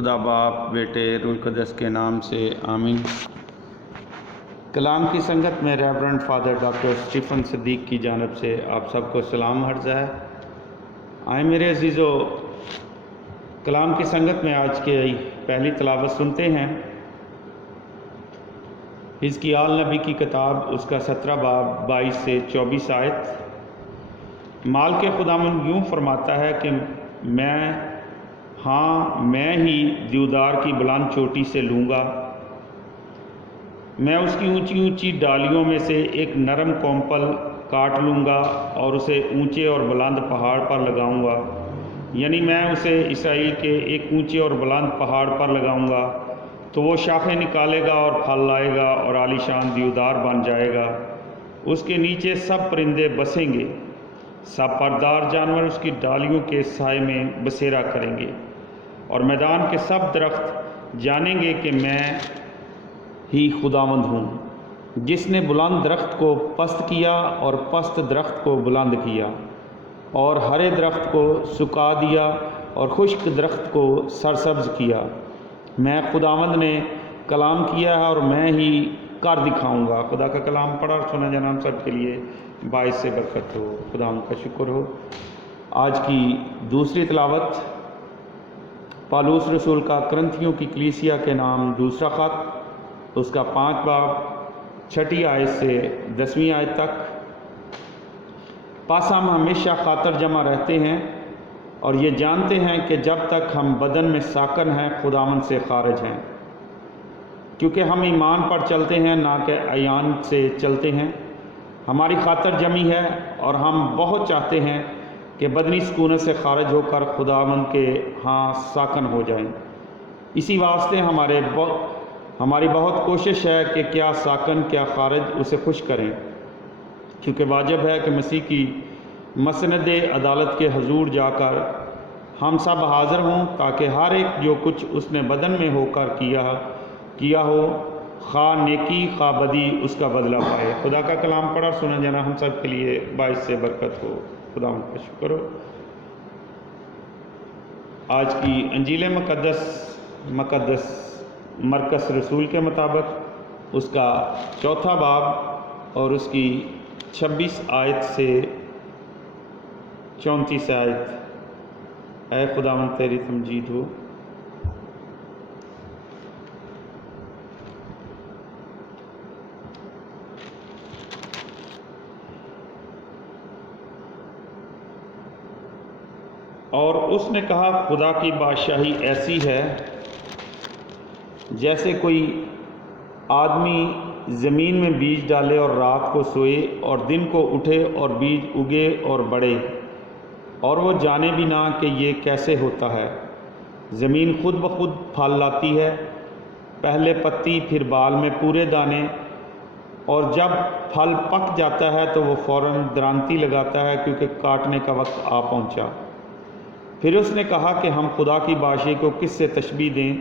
خدا باپ بیٹے روح القدس کے نام سے آمین۔ کلام کی سنگت میں ریورنڈ فادر ڈاکٹر اسٹیفن صدیق کی جانب سے آپ سب کو سلام عرض ہے۔ آئیں میرے عزیزو، کلام کی سنگت میں آج کی پہلی تلاوت سنتے ہیں حزقیال نبی کی کتاب، اس کا 17 باب 22 سے 24 آیت۔ مال کے خداوند یوں فرماتا ہے کہ میں ہی دیودار کی بلند چوٹی سے لوں گا، میں اس کی اونچی اونچی ڈالیوں میں سے ایک نرم کومپل کاٹ لوں گا اور اسے اونچے اور بلند پہاڑ پر لگاؤں گا، یعنی میں اسے اسرائیل کے ایک اونچے اور بلند پہاڑ پر لگاؤں گا، تو وہ شاخیں نکالے گا اور پھل لائے گا اور عالیشان دیودار بن جائے گا۔ اس کے نیچے سب پرندے بسیں گے، سب پردار جانور اس کی ڈالیوں کے سائے میں بسیرا کریں گے، اور میدان کے سب درخت جانیں گے کہ میں ہی خداوند ہوں، جس نے بلند درخت کو پست کیا اور پست درخت کو بلند کیا، اور ہرے درخت کو سکا دیا اور خشک درخت کو سرسبز کیا۔ میں خداوند نے کلام کیا ہے اور میں ہی کر دکھاؤں گا۔ خدا کا کلام پڑھا اور سنا جانا ہم سب کے لیے باعث سے برکت ہو۔ خداوند کا شکر ہو۔ آج کی دوسری تلاوت پالوس رسول کا کرنتھیوں کی کلیسیا کے نام دوسرا خط، اس کا 5 باب 6 آیت سے 10 آیت تک۔ پس ہم ہمیشہ خاطر جمع رہتے ہیں اور یہ جانتے ہیں کہ جب تک ہم بدن میں ساکن ہیں خداوند سے خارج ہیں، کیونکہ ہم ایمان پر چلتے ہیں نہ کہ عیان سے چلتے ہیں۔ ہماری خاطر جمی ہے اور ہم بہت چاہتے ہیں کہ بدنی سکونت سے خارج ہو کر خداوند کے ہاں ساکن ہو جائیں۔ اسی واسطے ہماری بہت کوشش ہے کہ کیا ساکن کیا خارج اسے خوش کریں، کیونکہ واجب ہے کہ مسیح کی مسند عدالت کے حضور جا کر ہم سب حاضر ہوں، تاکہ ہر ایک جو کچھ اس نے بدن میں ہو کر کیا ہو، خواہ نیکی خواہ بدی، اس کا بدلہ پائے۔ خدا کا کلام پڑھا سنا جانا ہم سب کے لیے باعث سے برکت ہو۔ خدا ان کا شکر ہو۔ آج کی انجیل مقدس مرکز رسول کے مطابق اس کا 4 باب اور اس کی 26 آیت سے 34 آیت۔ اے خداوند تیری تمجید ہو۔ اور اس نے کہا، خدا کی بادشاہی ایسی ہے جیسے کوئی آدمی زمین میں بیج ڈالے اور رات کو سوئے اور دن کو اٹھے اور بیج اگے اور بڑھے، اور وہ جانے بھی نہ کہ یہ کیسے ہوتا ہے۔ زمین خود بخود پھل لاتی ہے، پہلے پتی پھر بال میں پورے دانے، اور جب پھل پک جاتا ہے تو وہ فوراً درانتی لگاتا ہے، کیونکہ کاٹنے کا وقت آ پہنچا۔ پھر اس نے کہا کہ ہم خدا کی بادشاہی کو کس سے تشبیہ دیں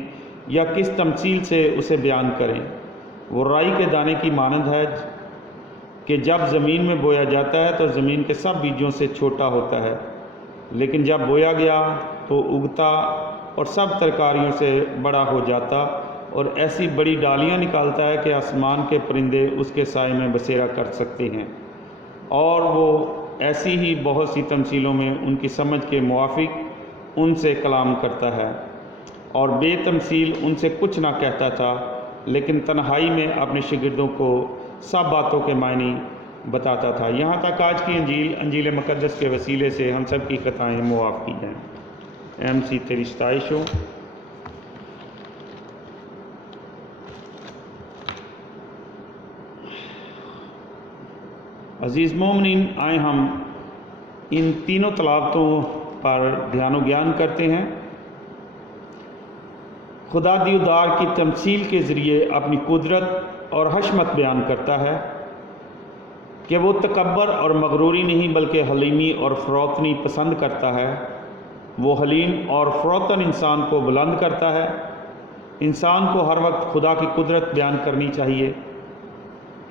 یا کس تمثیل سے اسے بیان کریں؟ وہ رائی کے دانے کی مانند ہے کہ جب زمین میں بویا جاتا ہے تو زمین کے سب بیجوں سے چھوٹا ہوتا ہے، لیکن جب بویا گیا تو اگتا اور سب ترکاریوں سے بڑا ہو جاتا اور ایسی بڑی ڈالیاں نکالتا ہے کہ آسمان کے پرندے اس کے سائے میں بسیرا کر سکتے ہیں۔ اور وہ ایسی ہی بہت سی تمثیلوں میں ان کی سمجھ کے موافق ان سے کلام کرتا ہے، اور بے تمثیل ان سے کچھ نہ کہتا تھا، لیکن تنہائی میں اپنے شاگردوں کو سب باتوں کے معنی بتاتا تھا۔ یہاں تک آج کی انجیل مقدس کے وسیلے سے ہم سب کی خطائیں معاف کی جائیں۔ اے مسیح تیری ستائش ہو۔ عزیز مومنین، آئیں ہم ان تینوں تلاوتوں پر دھیان و گیان کرتے ہیں۔ خدا دیودار کی تمثیل کے ذریعے اپنی قدرت اور حشمت بیان کرتا ہے کہ وہ تکبر اور مغروری نہیں بلکہ حلیمی اور فروتنی پسند کرتا ہے۔ وہ حلیم اور فروتن انسان کو بلند کرتا ہے۔ انسان کو ہر وقت خدا کی قدرت بیان کرنی چاہیے،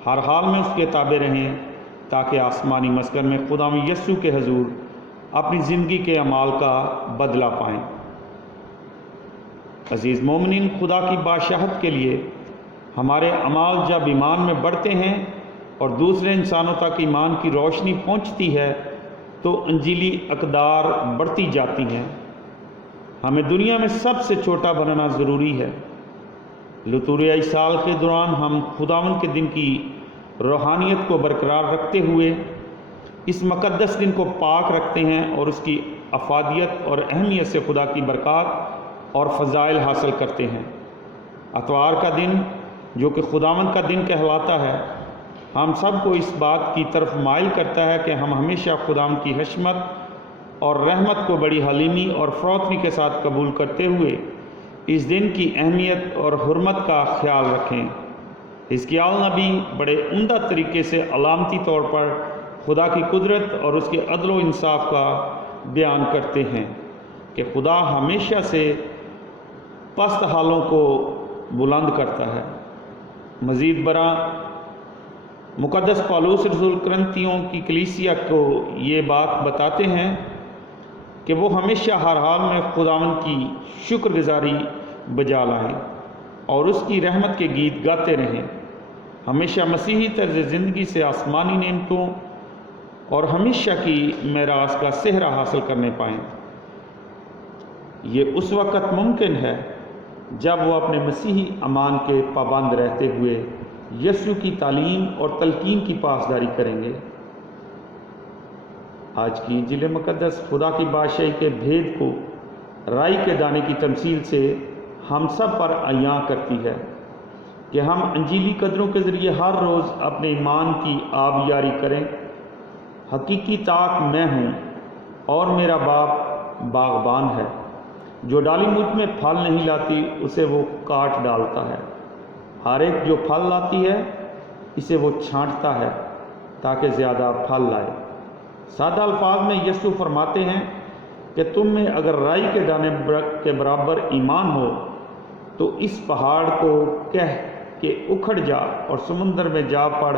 ہر حال میں اس کے تابع رہیں، تاکہ آسمانی مسکن میں خداوند یسوع کے حضور اپنی زندگی کے اعمال کا بدلہ پائیں۔ عزیز مومنین، خدا کی بادشاہت کے لیے ہمارے اعمال جب ایمان میں بڑھتے ہیں اور دوسرے انسانوں تک ایمان کی روشنی پہنچتی ہے تو انجیلی اقدار بڑھتی جاتی ہیں۔ ہمیں دنیا میں سب سے چھوٹا بننا ضروری ہے۔ لطوریائی سال کے دوران ہم خداوند کے دن کی روحانیت کو برقرار رکھتے ہوئے اس مقدس دن کو پاک رکھتے ہیں اور اس کی افادیت اور اہمیت سے خدا کی برکات اور فضائل حاصل کرتے ہیں۔ اتوار کا دن جو کہ خداوند کا دن کہلاتا ہے، ہم سب کو اس بات کی طرف مائل کرتا ہے کہ ہم ہمیشہ خداوند کی حشمت اور رحمت کو بڑی حلیمی اور فروتنی کے ساتھ قبول کرتے ہوئے اس دن کی اہمیت اور حرمت کا خیال رکھیں۔ حزقیال نبی بڑے عمدہ طریقے سے علامتی طور پر خدا کی قدرت اور اس کے عدل و انصاف کا بیان کرتے ہیں کہ خدا ہمیشہ سے پست حالوں کو بلند کرتا ہے۔ مزید برآں مقدس پالوس رسول کرنتھیوں کی کلیسیا کو یہ بات بتاتے ہیں کہ وہ ہمیشہ ہر حال میں خداوند کی شکر گزاری بجا لائیں اور اس کی رحمت کے گیت گاتے رہیں، ہمیشہ مسیحی طرز زندگی سے آسمانی نعمتوں اور ہمیشہ کی میراث کا صحرا حاصل کرنے پائیں۔ یہ اس وقت ممکن ہے جب وہ اپنے مسیحی امان کے پابند رہتے ہوئے یسوع کی تعلیم اور تلقین کی پاسداری کریں گے۔ آج کی انجیل مقدس خدا کی بادشاہی کے بھید کو رائی کے دانے کی تمثیل سے ہم سب پر عیاں کرتی ہے کہ ہم انجیلی قدروں کے ذریعے ہر روز اپنے ایمان کی آبیاری کریں۔ حقیقی طاق میں ہوں اور میرا باپ باغبان ہے، جو ڈالی مجھ میں پھل نہیں لاتی اسے وہ کاٹ ڈالتا ہے، ہر ایک جو پھل لاتی ہے اسے وہ چھانٹتا ہے تاکہ زیادہ پھل لائے۔ سادہ الفاظ میں یسوع فرماتے ہیں کہ تم میں اگر رائی کے دانے کے برابر ایمان ہو تو اس پہاڑ کو کہہ کہ اکھڑ جا اور سمندر میں جا پڑ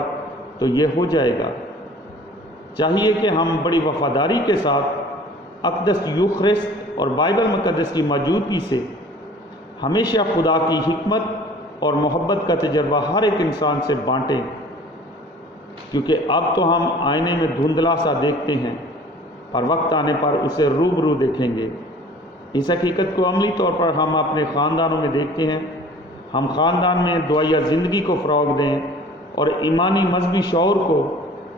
تو یہ ہو جائے گا۔ چاہیے کہ ہم بڑی وفاداری کے ساتھ اقدس یوخرسٹ اور بائبل مقدس کی موجودگی سے ہمیشہ خدا کی حکمت اور محبت کا تجربہ ہر ایک انسان سے بانٹیں، کیونکہ اب تو ہم آئینے میں دھندلا سا دیکھتے ہیں، پر وقت آنے پر اسے روبرو دیکھیں گے۔ اس حقیقت کو عملی طور پر ہم اپنے خاندانوں میں دیکھتے ہیں۔ ہم خاندان میں دعائیہ زندگی کو فروغ دیں اور ایمانی مذہبی شعور کو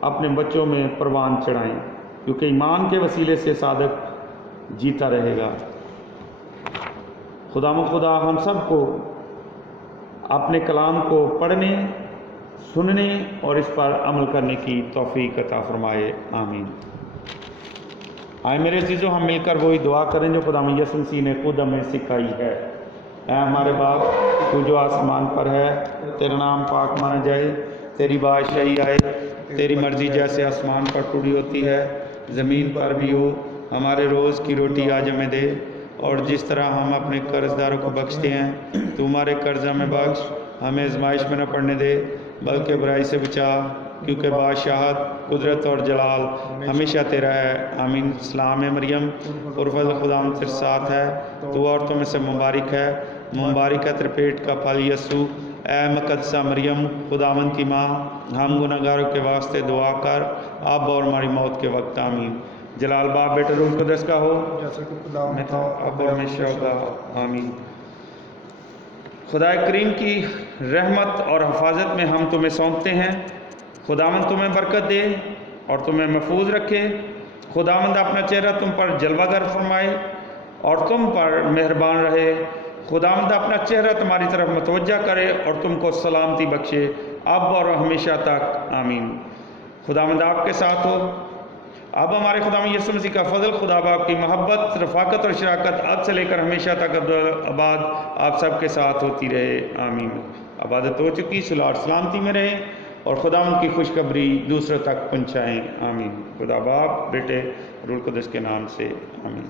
اپنے بچوں میں پروان چڑھائیں، کیونکہ ایمان کے وسیلے سے صادق جیتا رہے گا۔ خدا ہم سب کو اپنے کلام کو پڑھنے، سننے اور اس پر عمل کرنے کی توفیق عطا فرمائے، آمین۔ آئے میرے عزیزو، ہم مل کر وہی دعا کریں جو خدا یسوع مسیح نے خود ہمیں سکھائی ہے۔ اے ہمارے باپ، تو جو آسمان پر ہے، تیرا نام پاک مانا جائے، تیری بادشاہی آئے، تیری مرضی جیسے آسمان پر پوری ہوتی ہے زمین پر بھی ہو۔ ہمارے روز کی روٹی آج ہمیں دے، اور جس طرح ہم اپنے قرض داروں کو بخشتے ہیں تو ہمارے قرض ہمیں بخش، ہمیں آزمائش میں نہ پڑنے دے بلکہ برائی سے بچا، کیونکہ بادشاہت، قدرت اور جلال ہمیشہ تیرا ہے، آمین۔ سلام مریم، پرفضل خداوند تیرے ساتھ ہے، تو عورتوں میں سے مبارک ہے، مبارک ہے تیرے پیٹ کا پھل یسوع۔ اے مقدسہ مریم، خداوند کی ماں، ہم گنہگاروں کے واسطے دعا کر اب اور ہماری موت کے وقت، آمین۔ جلال باپ، بیٹے، روح القدس کا ہو، میں تھا اب اور ہمیشہ ہوگا، آمین۔ خدا کریم کی رحمت اور حفاظت میں ہم تمہیں سونپتے ہیں۔ خداوند تمہیں برکت دے اور تمہیں محفوظ رکھے۔ خداوند اپنا چہرہ تم پر جلوہ گر فرمائے اور تم پر مہربان رہے۔ خداوند اپنا چہرہ تمہاری طرف متوجہ کرے اور تم کو سلامتی بخشے اب اور ہمیشہ تک، آمین۔ خداوند آپ کے ساتھ ہو۔ اب ہمارے خدا یسوع مسیح کا فضل، خدا باپ کی محبت، رفاقت اور شراکت اب سے لے کر ہمیشہ تک ابد آپ سب کے ساتھ ہوتی رہے، آمین۔ عبادت ہو چکی، صلح اور سلامتی میں رہیں اور خداوند کی خوشخبری دوسروں تک پہنچائیں، آمین۔ خدا باپ، بیٹے، روح القدس کے نام سے، آمین۔